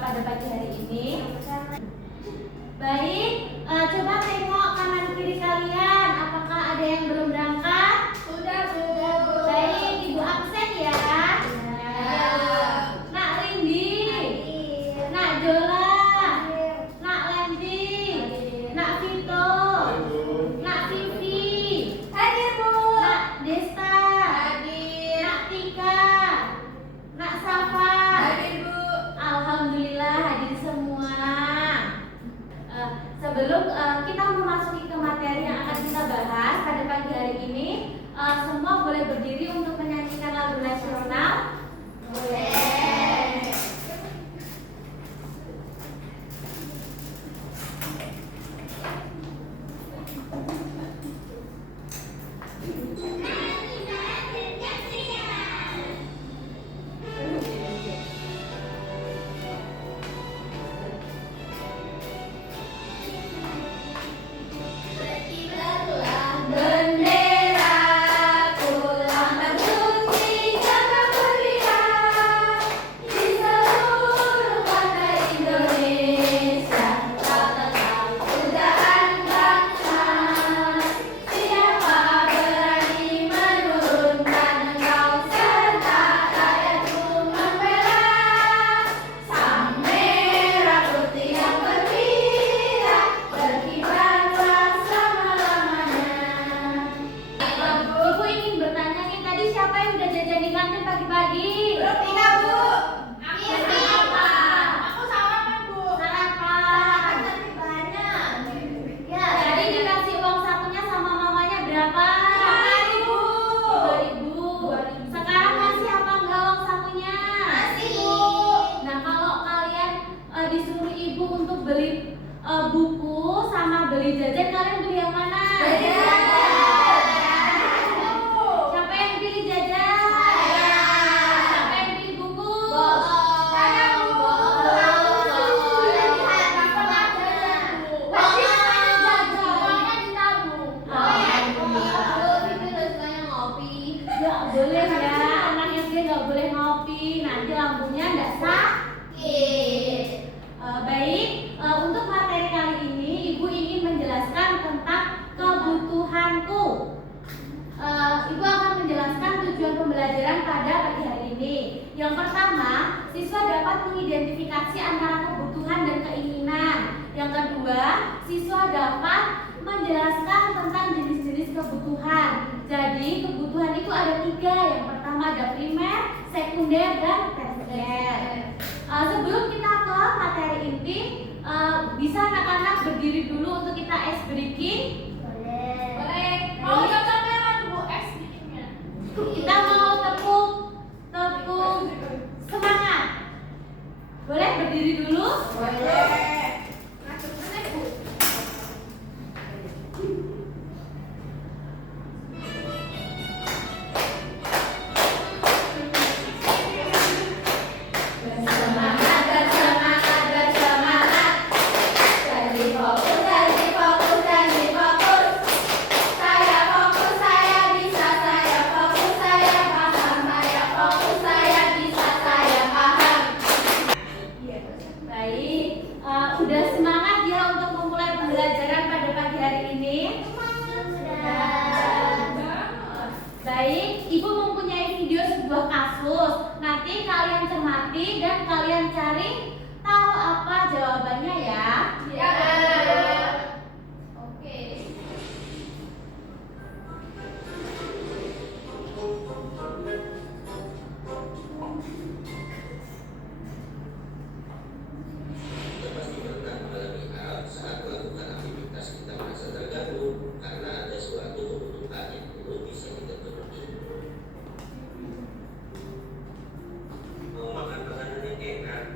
pada pagi hari ini. Baik, coba tengok kanan kiri kalian. Apakah ada yang belum berangkat? Sudah, Bu. Baik, Ibu absen ya. Nak Rindi, Nak Jola, Nak Lenti, Nak Vito, Nak Vivi, Hadir, Bu. Nak Desta, Hadir. Nak Tika, Nak Safa. Hadir, Bu. Alhamdulillah hadir semua. Sebelum kita memasuki ke materi yang akan kita bahas pada pagi hari ini, semua boleh berdiri untuk menyanyikan lagu nasional. Boleh. Bendera pulang berbunyi jaka berkibar di seluruh pantai Indonesia. Kau tetap pujaan bangsa. Siapa berani menurunkan engkau serta rakyatku membela sang merah putih yang berkibar berkibarlah selama-lamanya. Ibu ingin bertanya nih, tadi siapa yang udah jajan di kantin pagi-pagi? Belum tidak, Bu. Aku sarapan. Aku sarapan, Bu. Sarapan. Tapi banyak. Ya, tadi dikasih uang sakunya sama mamanya berapa? 5.000. 2.000. Sekarang masih apa enggak uang sakunya? Masih, Bu. Nah, kalau kalian disuruh ibu untuk beli buku sama beli jajan, kalian beli yang mana? Siapa yang pilih jajan? Siapa yang pilih buku? Saya, Bu. Aku lihat apa aja, Bu. Uangnya ditabung. Nggak boleh ya, anak SD nggak boleh ngopi, nanti lambungnya nggak sakit. Baik, untuk materi kali ini Ibu ingin menjelaskan tentang kebutuhanku. Ibu akan menjelaskan tujuan pembelajaran pada pagi hari ini. Yang pertama, siswa dapat mengidentifikasi antara kebutuhan dan keinginan. Yang kedua, siswa dapat menjelaskan tentang jenis-jenis kebutuhan. Jadi, kebutuhan itu ada 3. Yang pertama ada primer, sekunder, dan tersier. Sebelum kita ke materi inti, bisa anak-anak berdiri dulu untuk kita ice breaking. Boleh. Mau campur Bu, es bikinnya. Kita mau tepuk semangat. Boleh berdiri dulu? Boleh. Masuk mana, Bu? Bersemangat, bersemangat, bersemangat. Jadi fokus, jadi fokus, jadi fokus. Saya fokus, saya bisa, saya fokus, saya paham. Saya fokus, saya bisa, saya paham. Baik, udah semangat ya untuk memulai pembelajaran pada pagi hari ini? Baik, Ibu mempunyai video sebuah kasus. Nanti kalian cermati dan kalian cari tahu apa jawabannya ya. Ya. Oke. Pasti pernah mengalami hal saat melakukan aktivitas kita merasa terganggu karena ada suatu kebutuhan yang belum bisa kita penuhi. Mau makan makanan yang enak,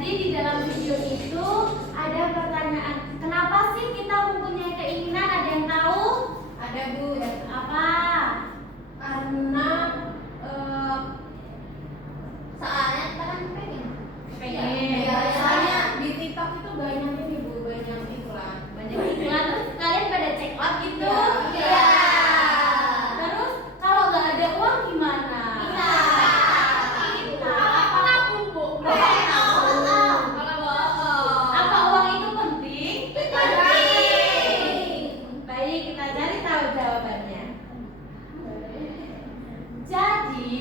Tadi di dalam video itu ada pertanyaan, kenapa sih kita mempunyai keinginan? Ada yang tahu? Ada Bu. Apa? Karena soalnya kita kan pengen. Soalnya di TikTok itu banyak ini Bu, banyak iklan. Banyak iklan, terus kalian pada check out gitu? Iya. Terus kalau nggak ada uang gimana? Nabung Bu. Apa uang itu penting? Baik, kita cari tahu jawabannya. Jadi,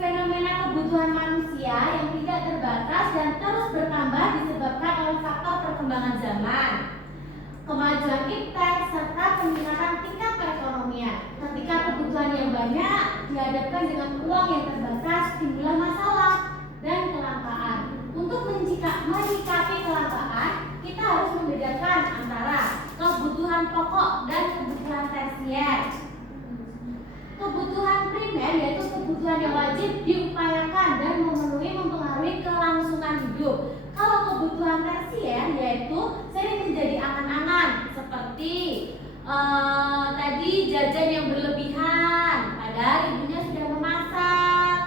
fenomena kebutuhan manusia yang tidak terbatas dan terus bertambah disebabkan oleh faktor perkembangan zaman, kemajuan iptek, serta peningkatan tingkat perekonomian. Ketika kebutuhan yang banyak dihadapkan dengan uang yang terbatas, timbullah masalah dan kelangkaan. Untuk menyikapi kelangkaan, kita harus membedakan antara kebutuhan pokok dan kebutuhan tersier. Kebutuhan primer yaitu kebutuhan yang wajib diupayakan dan mempengaruhi kelangsungan hidup. Kalau kebutuhan tersier yaitu sering menjadi angan-angan, seperti tadi jajan yang berlebihan, padahal ibunya sudah memasak.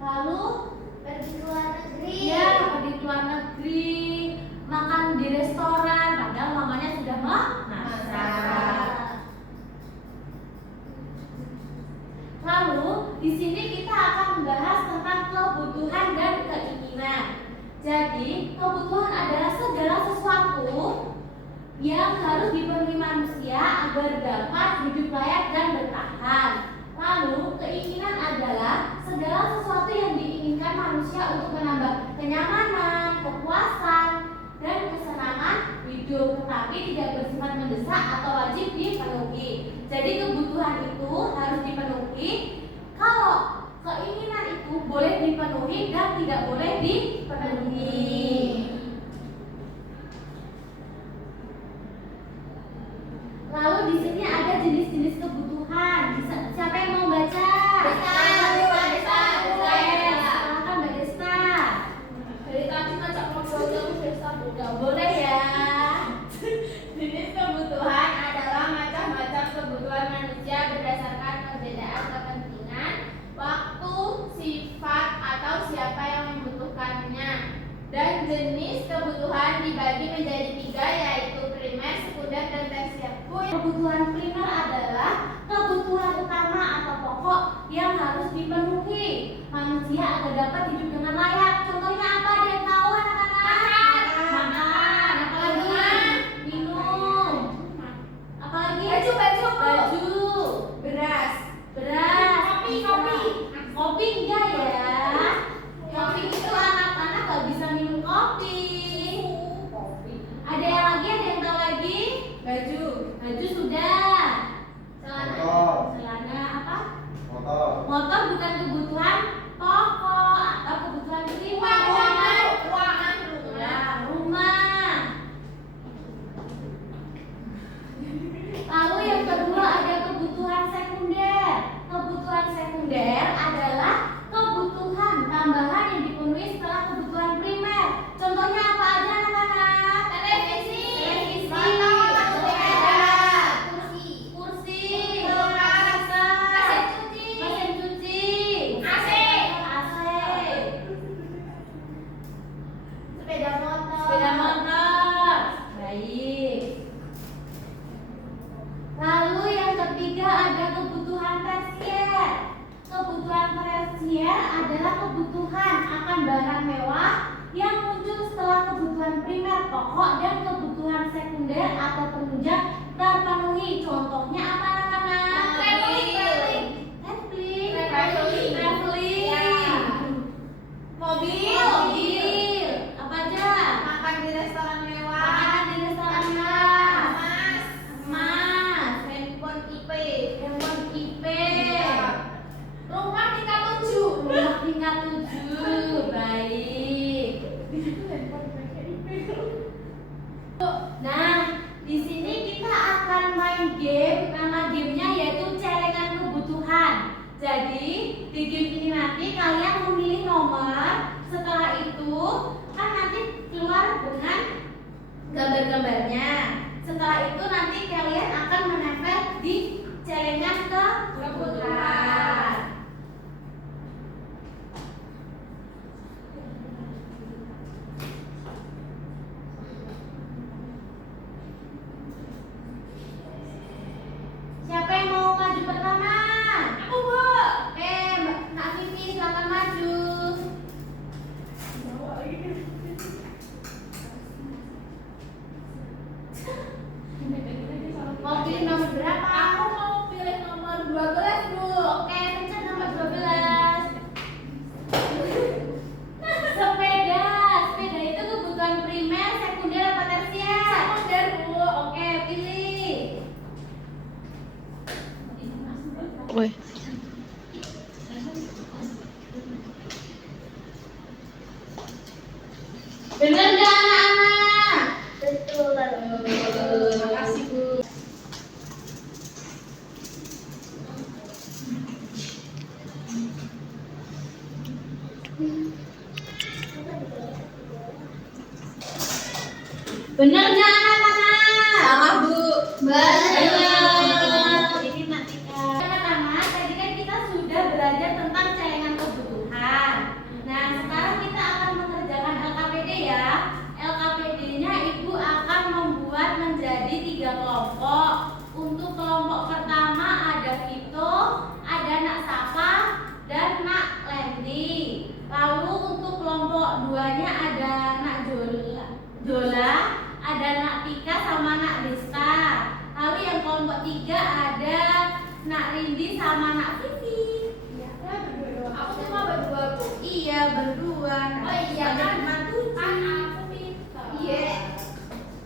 Lalu Pergi ke luar negeri. ya pergi ke luar negeri, makan di restoran, padahal mamanya sudah memasak. Lalu di sini kita akan membahas tentang kebutuhan dan keinginan. Jadi kebutuhan adalah segala sesuatu yang harus dipenuhi manusia agar dapat hidup layak dan bertahan. Lalu keinginan adalah segala sesuatu yang diinginkan manusia untuk menambah kenyamanan, kepuasan, dan kesenangan hidup, tetapi tidak bersifat mendesak atau wajib dipenuhi. Jadi kebutuhan itu harus dipenuhi. Kalau keinginan itu boleh dipenuhi dan tidak boleh dipenuhi. Lalu di sini ada jenis-jenis kebutuhan. Siapa yang mau baca? Silakan Mbak Desta. Dari tadi ngajak ngobrol terus Desta Bu. Gak boleh ya. Jenis kebutuhan adalah macam-macam kebutuhan manusia berdasarkan perbedaan kepentingan, waktu, sifat, atau siapa yang membutuhkannya. Dan jenis kebutuhan dibagi menjadi 3, yaitu primer, sekunder, dan tersier. Kebutuhan primer adalah kebutuhan utama atau pokok yang harus dipenuhi manusia agar dapat hidup dengan layak. Contohnya apa? Ada yang tahu anak-anak? Makan. Apalagi? Minum. Apalagi? Baju. Beras. Kopi enggak ya? Kopi itu anak-anak gak bisa minum kopi. Ada yang lagi? Ada yang tahu lagi? Baju. Baju sudah. Celana apa? Motor bukan kebutuhan pokok atau kebutuhan primer. Ruangan. Ya, rumah. Lalu yang kedua ada kebutuhan sekunder. Kebutuhan sekunder adalah kebutuhan tambahan yang dipenuhi setelah kebutuhan primer. Contohnya apa aja anak-anak? Televisi. Kursi. Kulkas. Mesin cuci. AC. Sepeda motor. Baik. Lalu yang ketiga ada kebutuhan tersier. Kebutuhan tersier adalah kebutuhan akan barang mewah yang muncul setelah kebutuhan primer pokok dan kebutuhan sekunder atau penunjang terpenuhi. Contohnya apa anak-anak? Traveling. Mobil. Apa aja? Makan di restoran mewah. Makanan di restoran mewah. Emas. Emas. Handphone IP. Handphone IP. Rumah tingkat 7. Rumah tingkat 7. Baik. Nah, di sini kita akan main game. Nama gamenya yaitu celengan kebutuhan. Jadi di game ini nanti kalian memilih nomor. Setelah itu kan nanti keluar dengan gambar-gambarnya. Setelah itu nanti kalian akan menempel di celengan kebutuhan. Siapa yang mau maju pertama? Aku, Bu. Oke, Nak Vivi silakan maju. Mau pilih nomor berapa? Aku mau pilih nomor 12, Bu. Oke, pencet nomor 12. Sepeda. Sepeda itu kebutuhan primer, sekunder, apa tersier? Sekunder, Bu. Oke, pilih. Woi. Bener nggak anak-anak? Betul. Terima kasih, Bu. Bener nggak anak-anak? Salah, Bu. Benar. Ini Natika. Anak-anak, tadi kan kita sudah belajar tentang celengan kebutuhan. Nah, sekarang kita akan mengerjakan LKPD ya. LKPD-nya Ibu akan membuat menjadi 3 kelompok. Untuk kelompok pertama ada Vito, ada Nak Sapa, dan Nak Lendi. Lalu untuk kelompok 2-nya ada Nak Jola, ada Nak Tika sama Nak Desta. Lalu yang kelompok 3 ada Nak Rindi sama Nak Vivi. Aku cuma berdua, Bu. Iya, berdua. Oh iya kan, Cuma 7. kan aku pintar. Iya.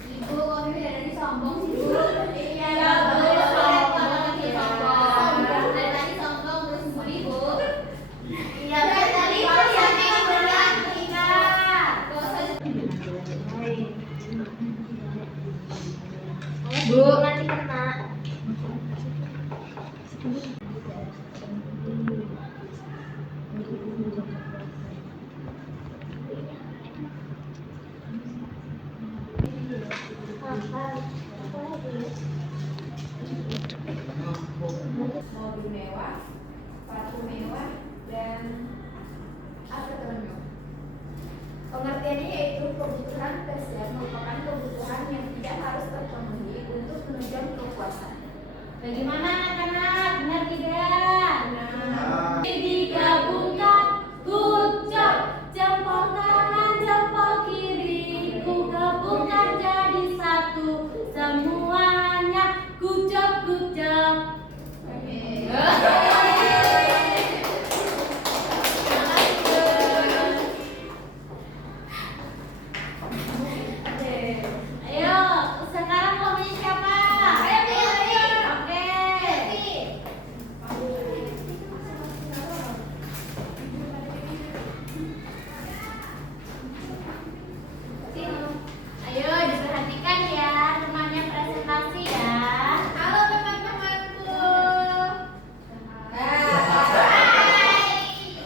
Ibu, kok Bibi dari tadi sombong sih, Bu? Iya, boleh sombong. Sombong. Dari tadi sombong terus sembunyi, Bu. Iya, dari tadi siapa yang beneran? Tika. Gak usah. Bu, Nanti kena. Mobil mewah, sepatu mewah, dan apa teman-teman? Pengertiannya yaitu kebutuhan dasar merupakan kebutuhan yang tidak harus terpenuhi untuk menunjang kepuasan. bagaimana anak-anak? Benar tidak? Digabungkan, kucap, jempol kanan, jempol kiri, ku gabungkan jadi satu, semuanya kucap-kucap. Ayo, sekarang kelompoknya siapa? Oke. Ayo diperhatikan ya, temannya presentasi ya. Halo teman-temanku.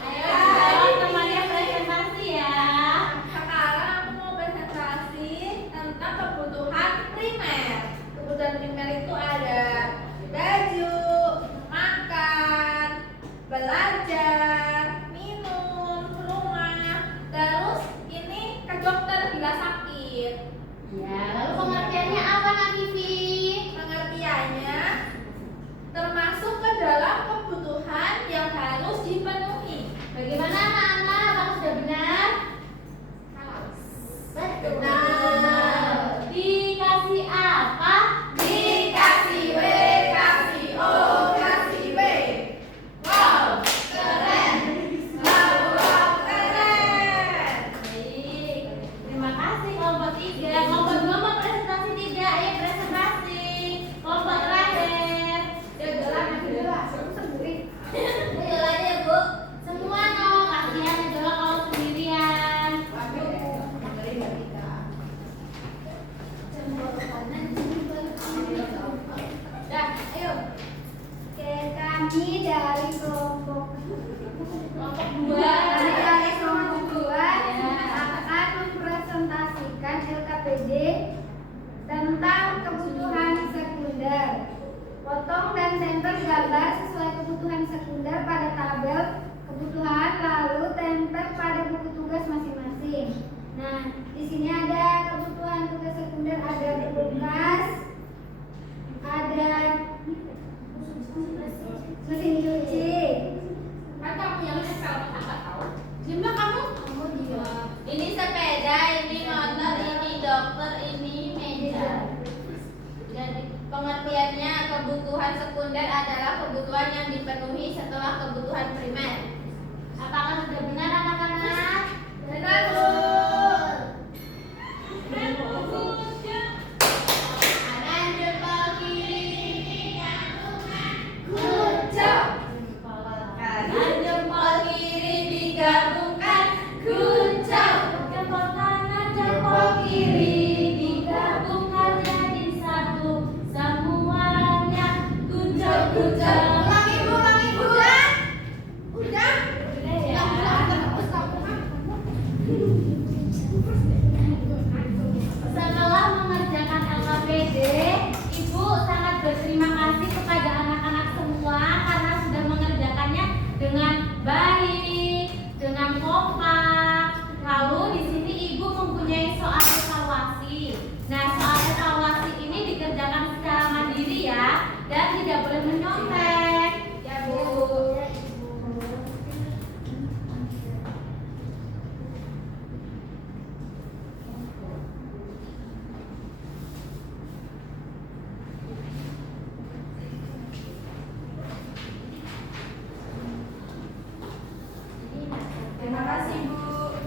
Ayo temannya presentasi ya. Sekarang aku mau presentasi tentang kebutuhan primer. Kebutuhan primer itu ada baju, makan, belajar, minum, rumah, terus ini ke dokter bila sakit. Ya, lalu pengertiannya apa Nak Vivi? Pengertiannya termasuk ke dalam kebutuhan yang harus dipenuhi. Bagaimana anak-anak? Apakah sudah benar? Benar. Dikasih apa? Dikasih W, kasih O, kasih B. Wow, keren. Wow, keren. Baik, terima kasih kelompok 3. Kelompok 2 mau presentasi tidak? Ayo presentasi. kebutuhan sekunder adalah kebutuhan yang dipenuhi setelah kebutuhan primer. Apakah sudah benar anak-anak? Benar, Bu. Kanan jempol kiri kucap. Kanan jempol kiri digabungkan kucap. Jempol kanan, jempol kiri digabungkan jadi satu. Semuanya kucap-kucap. Ulangi, Bu, ulangi, Bu. Udah. Udah ya. Setelah mengerjakan LKPD, Ibu sangat berterima kasih kepada anak-anak semua karena sudah mengerjakannya dengan baik, dengan kompak. Lalu di sini Ibu mempunyai soal evaluasi. Nah, soal evaluasi ini dikerjakan secara mandiri ya, dan tidak boleh menyontek. Ya, Bu. Terima kasih, Bu.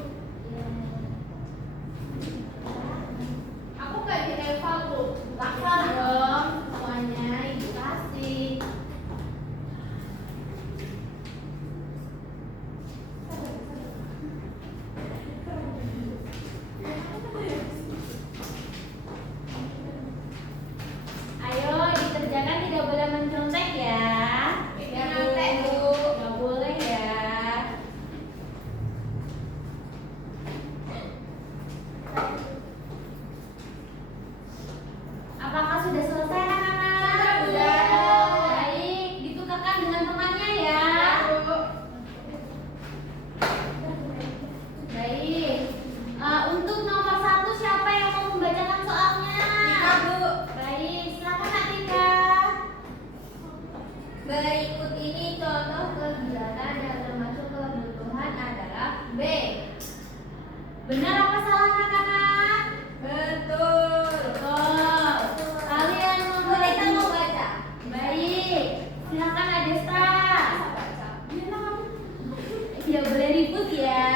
Aku nggak di-eval, Bu. Laksan dong semuanya, Ibu kasih. Ayo dikerjakan, tidak boleh mencontek ya. Ya, Bu. Nggak boleh ya. Apakah sudah selesai anak-anak? Sudah. Baik, ditukarkan dengan temannya ya. Bu. Baik. Untuk nomor 1 siapa yang mau membacakan soalnya? Tika, Bu. Baik, silakan Kak Tika. Berikut ini contoh kegiatan yang termasuk kebutuhan adalah B. Benar apa salah anak-anak? Betul. Betul. Kalian Mereka membaca. mau baca. Baik, silakan Adesta. Tidak boleh ribut ya.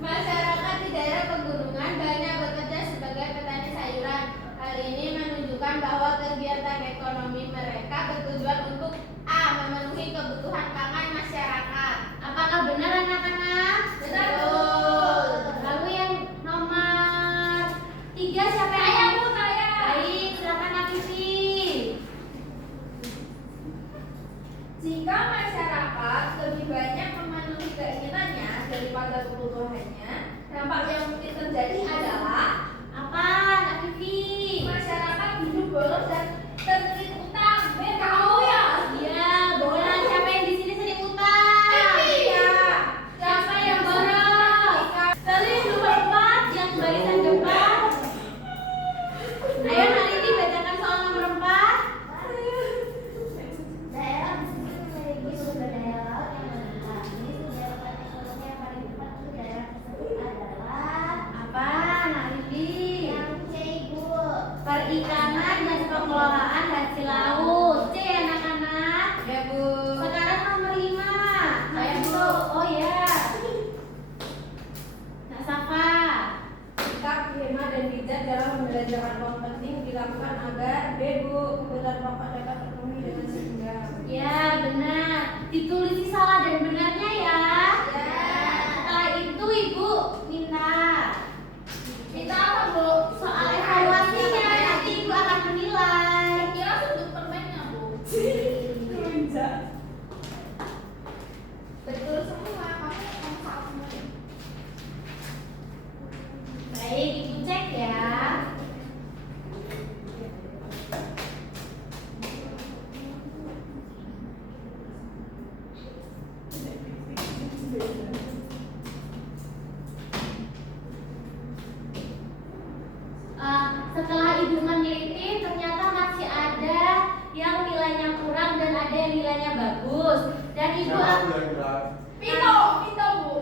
Masyarakat di daerah pegunungan banyak bekerja sebagai petani sayuran. Hal ini menunjukkan bahwa kegiatan ekonomi mereka bertujuan untuk A. Memenuhi kebutuhan pangan masyarakat. Apakah benar anak-anak? Betul. Lalu yang nomor 3 siapa yang Saya, mau? Bu, saya. Baik, silakan Afifi. Jika masyarakat lebih banyak memenuhi keinginannya daripada kebutuhannya, dampak yang mungkin terjadi adalah Apa, Afifi? masyarakat hidup boros dan terlilit utang. Tahu ya? Iya, bola. Siapa yang di sini sering utang? Iya. Siapa yang boros? Kalian nomor 4 yang barisan depan. Ayo hari ini bacakan soal nomor 4. Daerah pesisir memiliki sumber daya laut yang meningkat. Ini sejarah ekonomi yang paling cepat untuk daerah tersebut adalah Apa, Narifi? yang C, Bu. Perikanan dan pengelolaan hasil laut. C anak-anak. Ya, Bu. Sekarang nomor 5. Saya, Bu. Oh ya. Nak Safa. Sikap hemat dan bijak dalam membelanjakan uang penting dilakukan agar B, Bu, kebutuhan pokok dapat terpenuhi dengan seimbang. Ya, benar. Ditulis salah dan benarnya ya. Ya. Setelah itu Ibu minta Kita apa, Bu? soal evaluasinya. Nanti Ibu akan menilai. Kira sudut permennya, Bu. Betul semua. Kamu salah semua. Baik, Ibu cek ya. Setelah Ibu meneliti, ternyata masih ada yang nilainya kurang dan ada yang nilainya bagus. Dan Ibu Pito, Bu.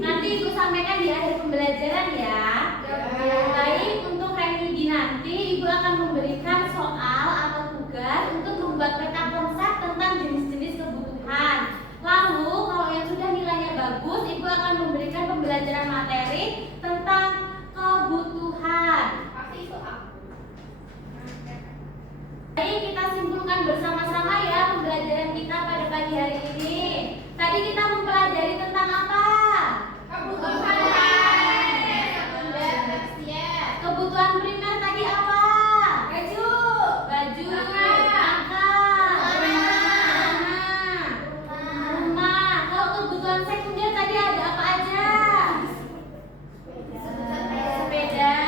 nanti Ibu sampaikan di akhir pembelajaran ya. Ya. Baik, untuk Renidi nanti Ibu akan memberikan soal atau tugas tugas untuk membuat peta konsep tentang jenis-jenis kebutuhan. Lalu kalau yang sudah nilainya bagus, Ibu akan memberikan pembelajaran materi tentang kebutuhan. Pasti itu aku. Baik, kita simpulkan bersama-sama ya pembelajaran kita pada pagi hari ini. Tadi kita mempelajari tentang apa? Kebutuhan sekunder tersier. Kebutuhan primer tadi apa? Baju. Baju, Makan. rumah. Kalau kebutuhan sekunder tadi ada apa aja? Sepeda,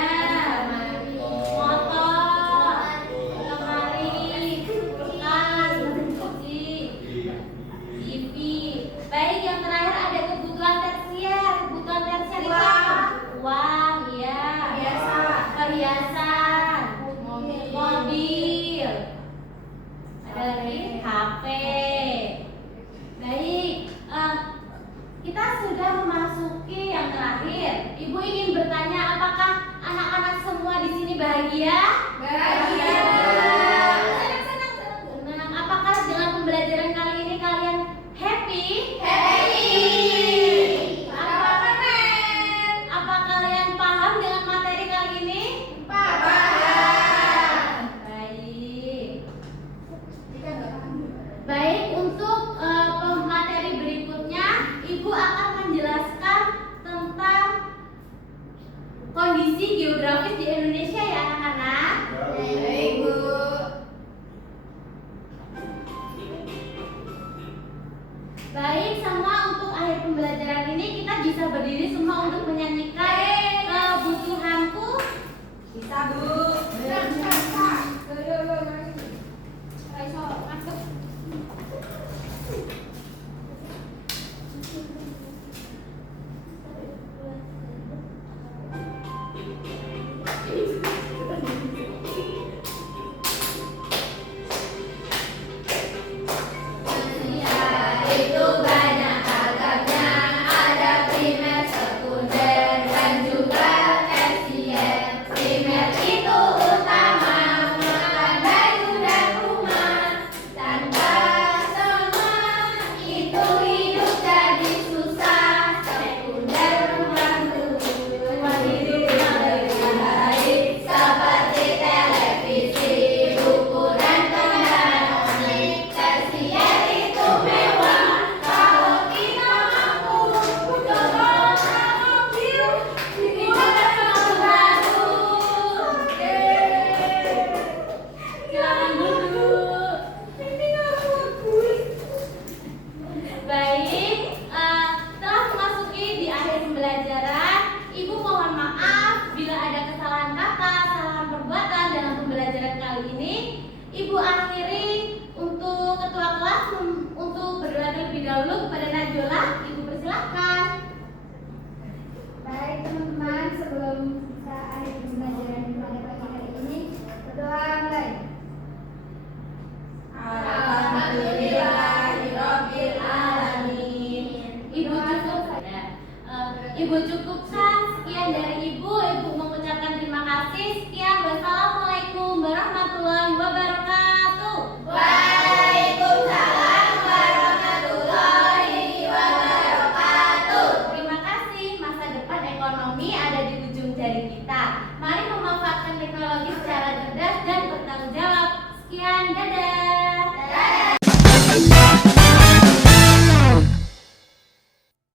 motor, lemari, kulkas, mesin cuci, TV. Baik, yang terakhir ada kebutuhan tersier. Kebutuhan tersier itu apa? Uang, ya. Perhiasan, mobil. Ada lagi HP. Baik, kita sudah memasuki yang terakhir. Ibu ingin bertanya, apakah anak-anak semua di sini bahagia? Bahagia. Senang. Apakah dengan pembelajaran kali ini kalian happy? Apa keren? Apa kalian paham dengan materi kali ini? Paham. Baik. Jika nggak paham. Baik, untuk materi berikutnya, Ibu akan menjelaskan tentang kondisi geografis di Indonesia ya anak-anak. Baik, Bu. Baik, semua untuk akhir pembelajaran ini kita bisa berdiri semua untuk menyanyikan kebutuhanku. Bisa, Bu. Bisa. Ayo, masuk. Itu banyak agamnya, ada primer, sekunder, dan juga tersier. Primer itu utama, makan, baju, dan rumah. Tanpa semua itu hidup jadi susah. Sekunder membantu hidup yang lebih baik, seperti televisi, buku, dan kendaraan. Tersier itu mewah, kalau kita mampu coba mobil, ini bakal baru. Silakan duduk. Baik, telah memasuki di akhir pembelajaran. Ibu mohon maaf bila ada kesalahan kata, kesalahan perbuatan dalam pembelajaran kali ini. Ibu akhiri untuk ketua kelas untuk berdoa terlebih dahulu kepada Najwa. Ibu persilahkan. Baik teman-teman, sebelum kita akhiri pembelajaran pada pagi hari ini, berdoa mulai. Alhamdulillahirabbil alamin. Ibu cukup, Ibu cukup